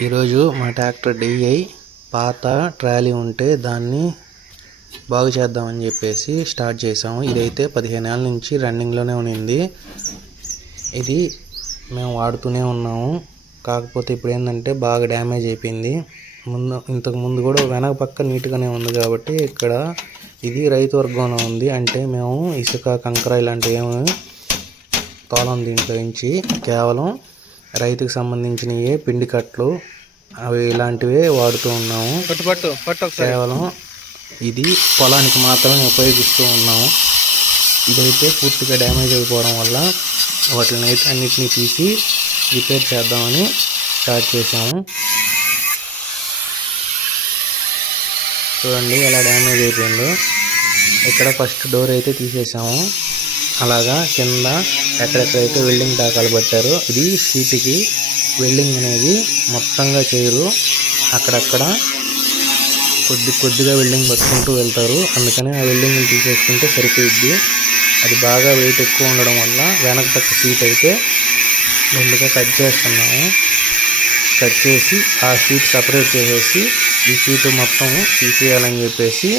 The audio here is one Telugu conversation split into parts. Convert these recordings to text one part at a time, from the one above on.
ఈరోజు మా ట్రాక్టర్ DI పాత ట్రాలీ ఉంటే దాన్ని బాగు చేద్దామని చెప్పేసి స్టార్ట్ చేసాము. ఇదైతే 15 ఏళ్ళ నుంచి రన్నింగ్లోనే ఉంది. ఇది మేము వాడుతూనే ఉన్నాము. కాకపోతే ఇప్పుడు ఏంటంటే బాగా డ్యామేజ్ అయిపోయింది. ఇంతకు ముందు కూడా వెనక పక్క నీట్గానే ఉంది కాబట్టి ఇక్కడ ఇది రైతు వర్గంలో ఉంది. అంటే మేము ఇసుక కంకర ఇలాంటివి ఏమి తోలం దీంట్లో నుంచి కేవలం రైతుకు సంబంధించినవి పిండి కట్లు అవి ఇలాంటివే వాడుతూ ఉన్నాము. కేవలం ఇది పొలానికి మాత్రమే ఉపయోగిస్తూ ఉన్నాము. ఇదైతే పూర్తిగా డ్యామేజ్ అయిపోవడం వల్ల వాటిని అయితే అన్నిటినీ తీసి రిపేర్ చేద్దామని స్టార్ట్ చేసాము. చూడండి ఎలా డ్యామేజ్ అయిపోయిందో. ఇక్కడ ఫస్ట్ డోర్ అయితే తీసేసాము. అలాగా కింద ఎక్కడెక్కడైతే వెల్డింగ్ దాకాలు పట్టారో ఇది షీట్కి వెల్డింగ్ అనేది మొత్తంగా చేయరు. అక్కడక్కడ కొద్దిగా వెల్డింగ్ పట్టుకుంటూ వెళ్తారు. అందుకని ఆ వెల్డింగ్ తీసేసుకుంటే సరిపోయిద్ది. అది బాగా వెయిట్ ఎక్కువ ఉండడం వల్ల వెనక పక్క షీట్ అయితే ముందుగా కట్ చేస్తున్నాము. కట్ చేసి ఆ షీట్ సపరేట్ చేసేసి ఈ షీట్ మొత్తం తీసేయాలని చెప్పేసి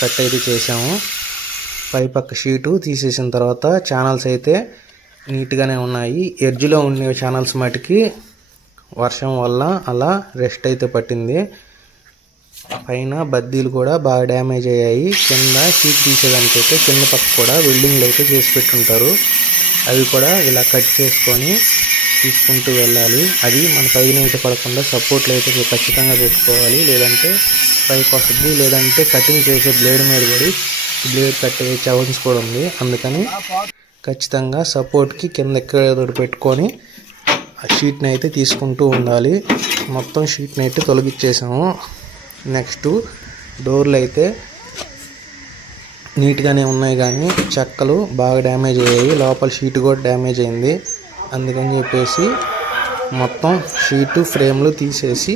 కట్ అయితే చేసాము. పై పక్క షీటు తీసేసిన తర్వాత ఛానల్స్ అయితే నీట్గానే ఉన్నాయి. ఎడ్జ్లో ఉండే ఛానల్స్ మటుకి వర్షం వల్ల అలా రెస్ట్ అయితే పట్టింది. పైన బద్దీలు కూడా బాగా డ్యామేజ్ అయ్యాయి. కింద షీట్ తీసేదానికైతే కింద పక్క కూడా వెల్డింగ్లు అయితే చేసి పెట్టుంటారు. అవి కూడా ఇలా కట్ చేసుకొని తీసుకుంటూ వెళ్ళాలి. అది మన పైన అయితే పడకుండా సపోర్ట్లు అయితే ఖచ్చితంగా పెట్టుకోవాలి. లేదంటే పైకి వస్తుంది. లేదంటే కటింగ్ చేసే బ్లేడ్ మీద పడి బ్లేడ్ కట్ అయ్యే ఛాన్స్ కూడా ఉంది. అందుకని ఖచ్చితంగా సపోర్ట్కి కింద ఎక్కడ పెట్టుకొని ఆ షీట్ని అయితే తీసుకుంటూ ఉండాలి. మొత్తం షీట్ని అయితే తొలగించేసాము. నెక్స్ట్ డోర్లు అయితే నీట్గానే ఉన్నాయి కానీ చెక్కలు బాగా డ్యామేజ్ అయ్యాయి. లోపల షీట్ కూడా డ్యామేజ్ అయింది. అందుకని చెప్పేసి మొత్తం షీటు ఫ్రేమ్లు తీసేసి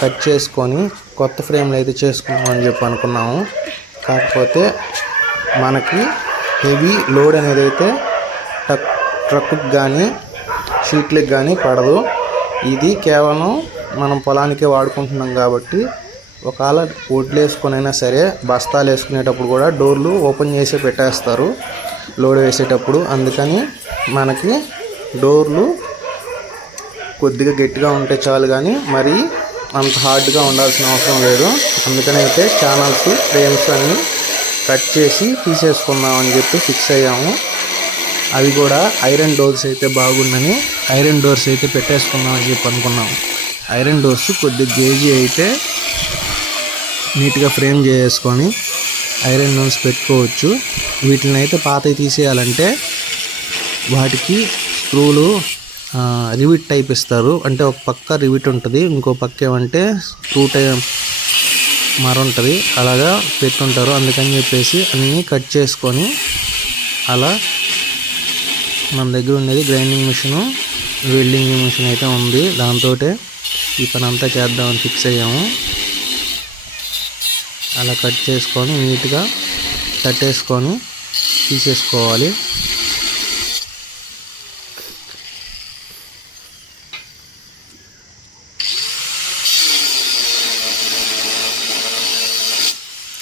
కట్ చేసుకొని కొత్త ఫ్రేమ్లు అయితే చేసుకున్నామని చెప్పి అనుకున్నాము. కాకపోతే మనకి హెవీ లోడ్ అనేది అయితే ట్రక్కి కానీ షీట్లకు కానీ పడదు. ఇది కేవలం మనం పొలానికి వాడుకుంటున్నాం కాబట్టి ఒకవేళ వడ్లు వేసుకొనైనా సరే బస్తాలు వేసుకునేటప్పుడు కూడా డోర్లు ఓపెన్ చేసి పెట్టేస్తారు లోడ్ వేసేటప్పుడు. అందుకని మనకి డోర్లు కొద్దిగా గట్టిగా ఉంటే చాలు కానీ మరీ అంత హార్డ్గా ఉండాల్సిన అవసరం లేదు. అందుకని అయితే ఛానల్స్ ఫ్రేమ్స్ అన్నీ కట్ చేసి తీసేసుకుందామని చెప్పి ఫిక్స్ అయ్యాము. అవి కూడా ఐరన్ డోర్స్ అయితే బాగుందని ఐరన్ డోర్స్ అయితే పెట్టేసుకుందామని చెప్పి అనుకున్నాము. ఐరన్ డోర్స్ కొద్దిగా గేజీ అయితే నీట్గా ఫ్రేమ్ చేసుకొని ఐరన్ డోర్స్ పెట్టుకోవచ్చు. వీటిని అయితే పాతవి తీసేయాలంటే వాటికి స్క్రూలు రివిట్ టైప్ ఇస్తారు. అంటే ఒక పక్క రివిట్ ఉంటుంది, ఇంకో పక్క ఏమంటే స్క్రూ టైప్ మర ఉంటుంది. అలాగా పెట్టుంటారు. అందుకని చెప్పేసి అన్నీ కట్ చేసుకొని అలా మన దగ్గర ఉండేది గ్రైండింగ్ మిషను వెల్డింగ్ మిషన్ అయితే ఉంది. దాంతో ఈ పని అంతా చేద్దామని ఫిక్స్ అయ్యాము. అలా కట్ చేసుకొని నీట్గా కట్టేసుకొని తీసేసుకోవాలి.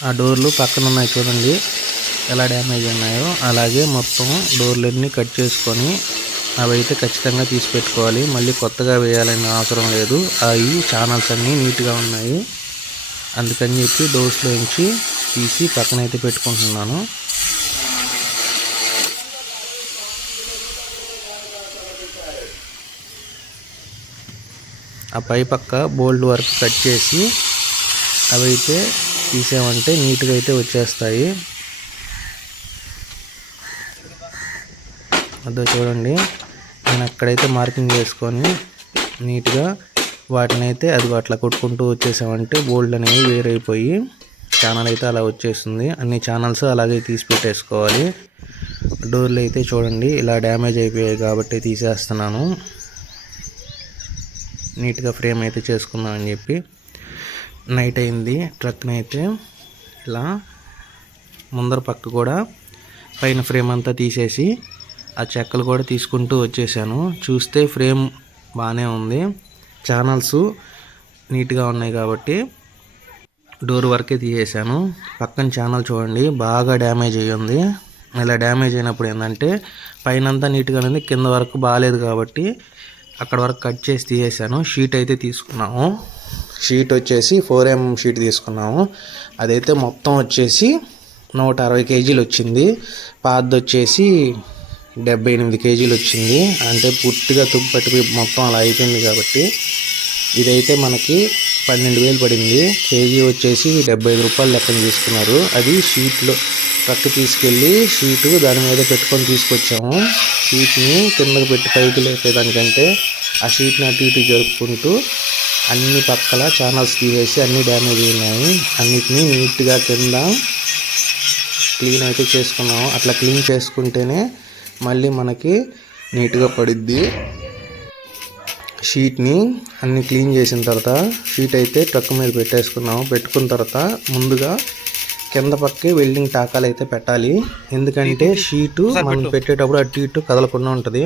ఆ డోర్లు పక్కన ఉన్నాయి చూడండి ఎలా డ్యామేజ్ ఉన్నాయో. అలాగే మొత్తం డోర్లన్నీ కట్ చేసుకొని అవి అయితే ఖచ్చితంగా తీసి పెట్టుకోవాలి. మళ్ళీ కొత్తగా వేయాలనే అవసరం లేదు. అవి ఛానల్స్ అన్నీ నీట్గా ఉన్నాయి. అందుకని చెప్పి డోర్స్లో నుంచి తీసి పక్కన అయితే పెట్టుకుంటున్నాను. ఆ పై పక్క బోల్డ్ వర్క్ కట్ చేసి అవి అయితే తీసామంటే నీట్గా అయితే వచ్చేస్తాయి. అదో చూడండి నేను అక్కడైతే మార్కింగ్ చేసుకొని నీట్గా వాటిని అయితే అది అట్లా కొట్టుకుంటూ వచ్చేసామంటే బోల్డ్ అనేవి వేరైపోయి ఛానల్ అయితే అలా వచ్చేస్తుంది. అన్ని ఛానల్స్ అలాగే తీసి పెట్టేసుకోవాలి. డోర్లు అయితే చూడండి ఇలా డ్యామేజ్ అయిపోయాయి కాబట్టి తీసేస్తున్నాను. నీట్గా ఫ్రేమ్ అయితే చేసుకుందామని చెప్పి నైట్ అయింది. ట్రక్ని అయితే ఇలా ముందర పక్క కూడా పైన ఫ్రేమ్ అంతా తీసేసి ఆ చెక్కలు కూడా తీసుకుంటూ వచ్చేసాను. చూస్తే ఫ్రేమ్ బాగానే ఉంది. ఛానల్స్ నీట్గా ఉన్నాయి కాబట్టి డోర్ వరకే తీసేసాను. పక్కన ఛానల్ చూడండి బాగా డ్యామేజ్ అయ్యి ఉంది. ఇలా డ్యామేజ్ అయినప్పుడు ఏంటంటే పైనంతా నీట్గా ఉంది, కింద వరకు బాగాలేదు కాబట్టి అక్కడ వరకు కట్ చేసి తీసేసాను. షీట్ అయితే తీసుకున్నాము. షీట్ వచ్చేసి 4mm షీట్ తీసుకున్నాము. అదైతే మొత్తం వచ్చేసి 160 kgలు వచ్చింది. పాతది వచ్చేసి 78 kgలు వచ్చింది. అంటే పూర్తిగా తుప్పు పట్టి మొత్తం అలా అయిపోయింది కాబట్టి ఇదైతే మనకి 12,000 పడింది. కేజీ వచ్చేసి 75 రూపాయలు లెక్కన తీసుకున్నారు. అది షీట్లో పక్క తీసుకెళ్ళి షీటు దాని మీద పెట్టుకొని తీసుకొచ్చాము. షీట్ని కిందకు పెట్టి పైకి లేపేదానికంటే ఆ షీట్ని అటు ఇటు జరుపుకుంటూ అన్ని పక్కల ఛానల్స్ తీసేసి అన్ని డ్యామేజ్ అయినాయి. అన్నిటినీ నీట్గా కింద క్లీన్ అయితే చేసుకున్నాము. అట్లా క్లీన్ చేసుకుంటేనే మళ్ళీ మనకి నీట్గా పడుద్ది. షీట్ని అన్ని క్లీన్ చేసిన తర్వాత షీట్ అయితే ట్రక్ మీద పెట్టేసుకున్నాము. పెట్టుకున్న తర్వాత ముందుగా కింద పక్కే వెల్డింగ్ టాకాలు అయితే పెట్టాలి. ఎందుకంటే షీటు మనం పెట్టేటప్పుడు అటు ఇటు కదలకుండా ఉంటుంది.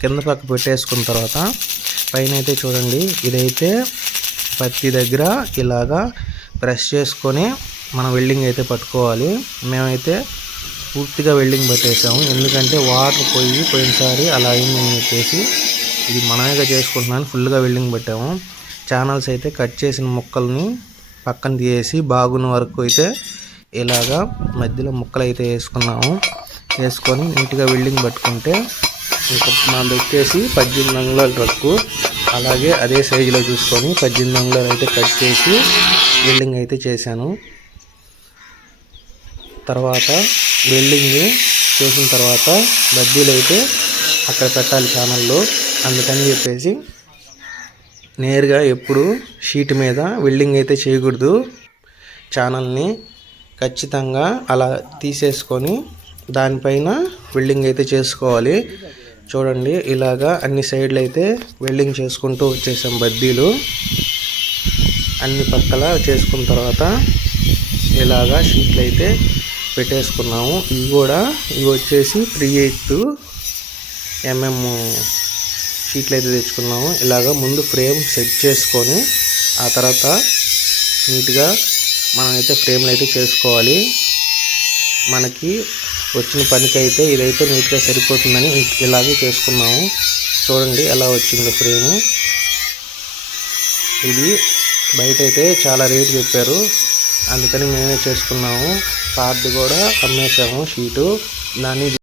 కింద పక్క పెట్టేసుకున్న తర్వాత పైన అయితే చూడండి ఇదైతే పత్తి దగ్గర ఇలాగా ప్రెస్ చేసుకొని మనం వెల్డింగ్ అయితే పట్టుకోవాలి. మేమైతే పూర్తిగా వెల్డింగ్ పెట్టేసాము. ఎందుకంటే వాటర్ పోయినసారి అలా అయిందని చెప్పేసి ఇది మనమేగా చేసుకుంటున్నాను ఫుల్గా వెల్డింగ్ పెట్టాము. ఛానల్స్ అయితే కట్ చేసిన ముక్కల్ని పక్కన తీసేసి బాగున్న వరకు అయితే ఇలాగా మధ్యలో ముక్కలు అయితే వేసుకున్నాము. వేసుకొని నీట్గా వెల్డింగ్ పట్టుకుంటే ఇంకా మనది వచ్చేసి 18 అంగుళాల ట్రక్కు. అలాగే అదే సైజులో చూసుకొని 18 అంగుళాలు అయితే కట్ చేసి వెల్డింగ్ అయితే చేశాను. తర్వాత వెల్డింగ్ చేసిన తర్వాత బద్దీలు అయితే అక్కడ పెట్టాలి ఛానల్లో. అందుకని చెప్పేసి నేరుగా ఎప్పుడు షీట్ మీద వెల్డింగ్ అయితే చేయకూడదు. ఛానల్ని ఖచ్చితంగా అలా తీసేసుకొని దానిపైన వెల్డింగ్ అయితే చేసుకోవాలి. చూడండి ఇలాగా అన్ని సైడ్లు అయితే వెల్డింగ్ చేసుకుంటూ వచ్చేసాం. బద్దీలు అన్ని పక్కల చేసుకున్న తర్వాత ఇలాగా షీట్లు అయితే పెట్టేసుకున్నాము. ఇవి వచ్చేసి 3/8 mm షీట్లు అయితే తెచ్చుకున్నాము. ఇలాగా ముందు ఫ్రేమ్ సెట్ చేసుకొని ఆ తర్వాత నీట్గా మనమైతే ఫ్రేమ్లు అయితే చేసుకోవాలి. మనకి వచ్చిన పనికి అయితే ఇదైతే నీట్గా సరిపోతుందని ఇలాగే చేసుకున్నాము. చూడండి ఎలా వచ్చిందో ఫ్రేము. ఇది బయట అయితే చాలా రేటు చెప్పారు, అందుకని మేమే చేసుకున్నాము. పార్ట్ కూడా అమ్మేసాము షీటు. దాన్ని